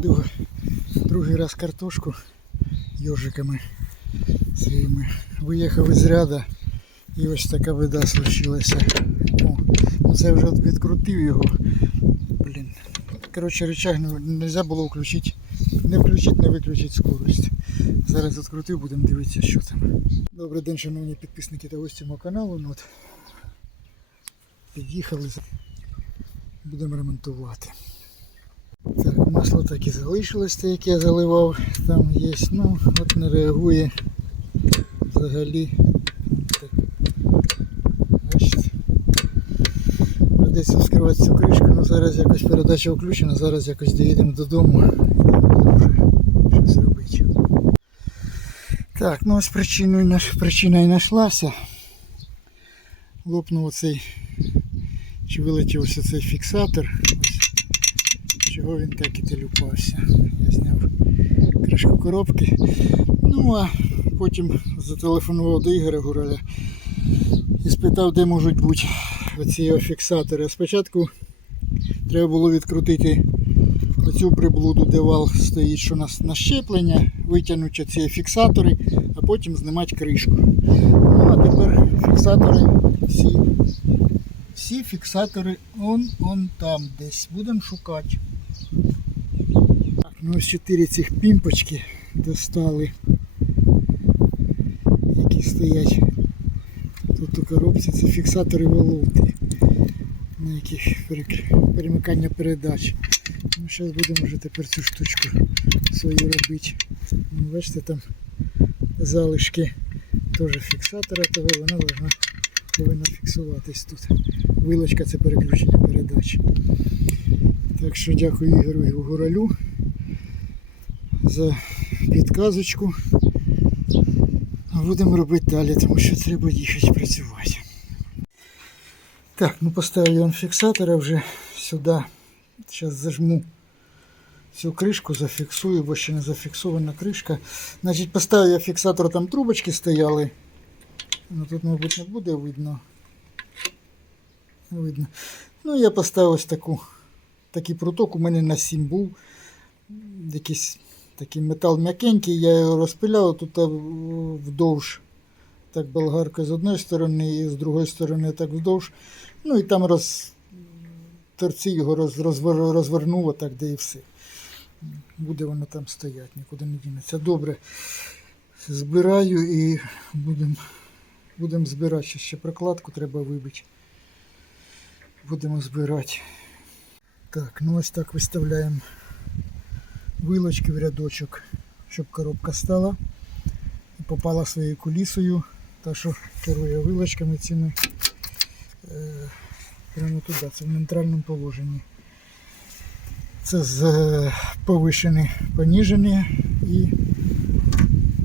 проходив другий раз картошку йожиками своїми. Виїхав із ряда і ось така біда случилася. О, ну це вже відкрутив його. Блін. Коротше, рычаг не можна було включити. Не включити, не виключити скорость. Зараз відкрутив, будемо дивитися, що там. Добрий день, шановні підписники та гості мого каналу. Ну, от, під'їхали. Будемо ремонтувати. Масло так і залишилось, те, яке я заливав. Там є, ну, от не реагує взагалі. Так. Бачите. Придеться вскривати цю кришку, ну зараз якось передача включена, зараз якось доїдемо додому і будемо вже щось робити. Так, ну ось причиною, причина і знайшлася. Лопнув оцей, чи вилетів ось цей фіксатор. Чого він так і телюпався. Я зняв кришку коробки. Ну а потім зателефонував до Ігоря Гураля і спитав, де можуть бути оці його фіксатори. Спочатку треба було відкрутити оцю приблуду, де вал стоїть, що на, на щеплення, витягнути ці фіксатори, а потім знімати кришку. Ну а тепер фіксатори всі. Всі фіксатори он, он там десь. Будемо шукати. Ну ось чотири цих пімпочки достали, які стоять тут у коробці. Це фіксатори волоти, на яких перемикання передач. Ну, зараз будемо вже тепер цю штучку свою робити. Ну, Бачите, там залишки теж фіксатора, того вона должна, повинна фіксуватись тут. Вилочка це переключення передач. Так що дякую Ігорю Гуралю за підказочку. Будемо робити далі, тому що треба їхати працювати. Так, ну поставив я фіксатора вже сюди. Зараз зажму цю кришку, зафіксую, бо ще не зафіксована кришка. Значить, поставив я фіксатор, там трубочки стояли. Ну, тут, мабуть, не буде видно. Видно. Ну, я поставив ось таку, такий пруток, у мене на 7 був. Якийсь такий метал м'якенький, я його розпиляв тут вдовж. Так болгарка з одної сторони і з другої сторони так вздовж. Ну і там роз, торці його роз, розвер, розвернуло так, де і все. Буде воно там стояти, нікуди не дінеться. Добре. Збираю і будемо будем збирати. Ще прокладку треба вибити. Будемо збирати. Так, ну ось так виставляємо вилочки в рядочок, щоб коробка стала і попала своєю кулісою. Та, що керує вилочками цими е, прямо туди, це в нейтральному положенні. Це з е, повишені, поніжені і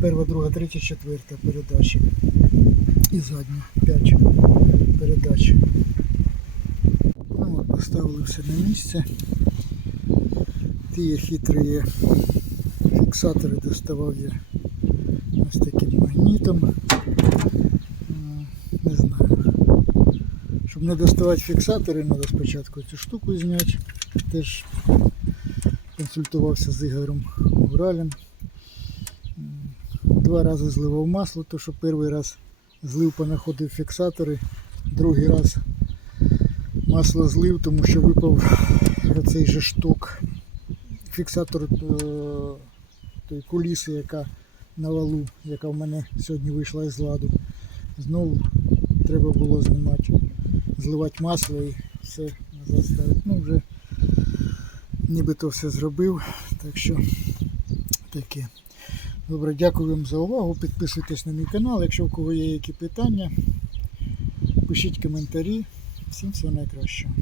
перша, друга, третя, четверта передачі. І задня. П'ять передач. Ну, от, поставили все на місце. Ті хитрі фіксатори доставав я ось таким магнітом. Не знаю. Щоб не доставати фіксатори, треба спочатку цю штуку зняти. Теж консультувався з Ігорем Гуралем. Два рази зливав масло, то що перший раз злив, понаходив фіксатори, другий раз масло злив, тому що випав оцей же шток. Фіксатор е, тої куліси, яка на валу, яка в мене сьогодні вийшла із ладу. Знову треба було знімати, зливати масло і все назад ставити. Ну вже нібито все зробив, так що таке. Добре, дякую вам за увагу. Підписуйтесь на мій канал. Якщо у кого є які питання, пишіть коментарі. Всім всього найкращого.